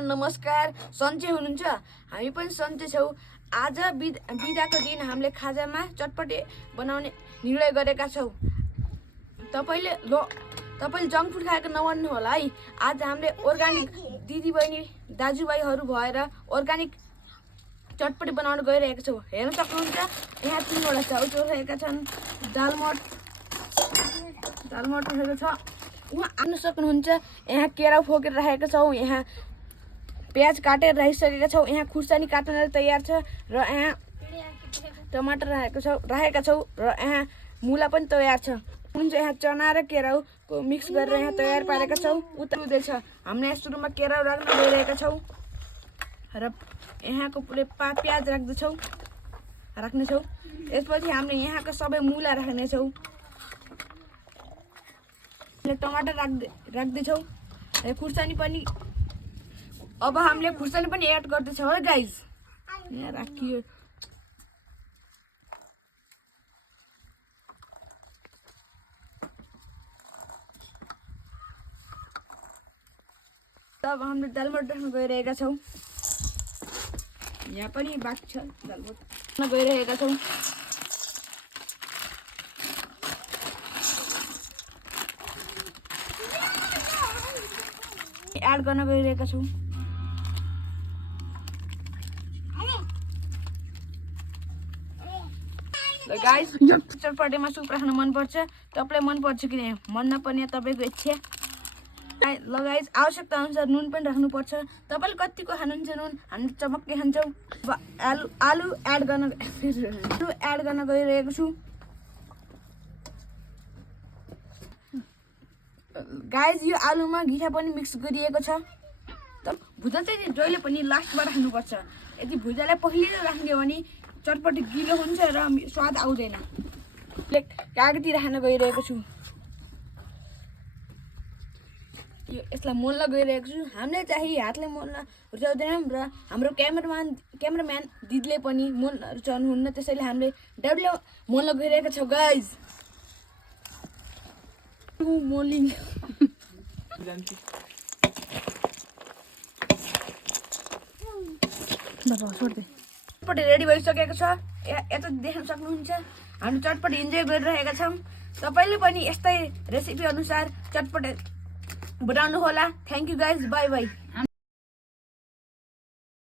नमस्कार। सन्चै हुनुहुन्छ? हामी पनि सन्चै छौँ। आज बिदाको दिन हामीले खाजामा चटपटे बनाउने निर्णय गरेका छौँ। तपाईले जङ्क फुड खाएको नभन्नु होला है। आज हामीले अर्गानिक दिदीबहिनी दाजुभाइहरू भएर अर्गानिक चटपटे बनाउन गइरहेका छौँ। हेर्न सक्नुहुन्छ यहाँ 3वटा चाउचाउ रहेका छन्। दालमोट रहेको छ। उहाँ आउन सक्नुहुन्छ। यहाँ केरा फोकेर राखेका छौँ। यहाँ प्याज काटेर राखिसकेका छौँ। यहाँ खुर्सानी काट्न तयार छ र यहाँ टमाटर राखेका छौँ र यहाँ मुला पनि तयार छ। हुन्छ यहाँ चना र केराउको मिक्स गरेर यहाँ तयार पारेका छौँ। उताउँदैछ हामीले यहाँ सुरुमा केराउ राख्न गइरहेका छौँ र यहाँको प्याज राख्नेछौँ। यसपछि हामीले यहाँको सबै मुला राख्नेछौँ। टमाटर राख्दैछौँ। खुर्सानी पनि अब हामीले खुर्सानी पनि एड गर्दैछौँ है गाइज। यहाँ राखियो। तब हामीले दालमोट राख्न गइरहेका छौँ। यहाँ पनि बाँकी छ दालमोट राख्न गइरहेका छौँ। एड गर्न गइरहेका छौँ। गाइस चटपटेमा सुप राख्न मनपर्छ। तपाईँलाई मनपर्छ कि नै मन नपर्ने तपाईँको इच्छा। ल गाइस आवश्यकता अनुसार नुन पनि राख्नुपर्छ। तपाईँले कतिको खानुहुन्छ नुन? हामी चमक्कै खान्छौँ। आलु एड गर्न गइरहेको छु। गाइस यो आलुमा घिसा पनि मिक्स गरिएको छ। भुजा चाहिँ जहिले पनि लास्टमा राख्नुपर्छ। यदि भुजालाई पहिले राख्ने हो भने चटपटी गिलो हुन्छ र स्वाद आउँदैन। कागती राख्न गइरहेको छु। यसलाई मोल्न गइरहेको छु। हामीले चाहिँ हातले मोल्न रुचाउँदैनौँ र हाम्रो क्यामेराम्यान दिदीले पनि मोल्न रुचाउनुहुन्न। त्यसैले हामीले डबले मोल्न गइरहेको छौँ गाइज। मोलिङ चटपटी रेडी भइसकेको छ। यता देख्न सक्नुहुन्छ। हामी चटपटी इन्जोय गरिरहेका छौँ। तपाईँले पनि यस्तै रेसिपी अनुसार चटपटे बनाउनु होला। Thank you guys. By by.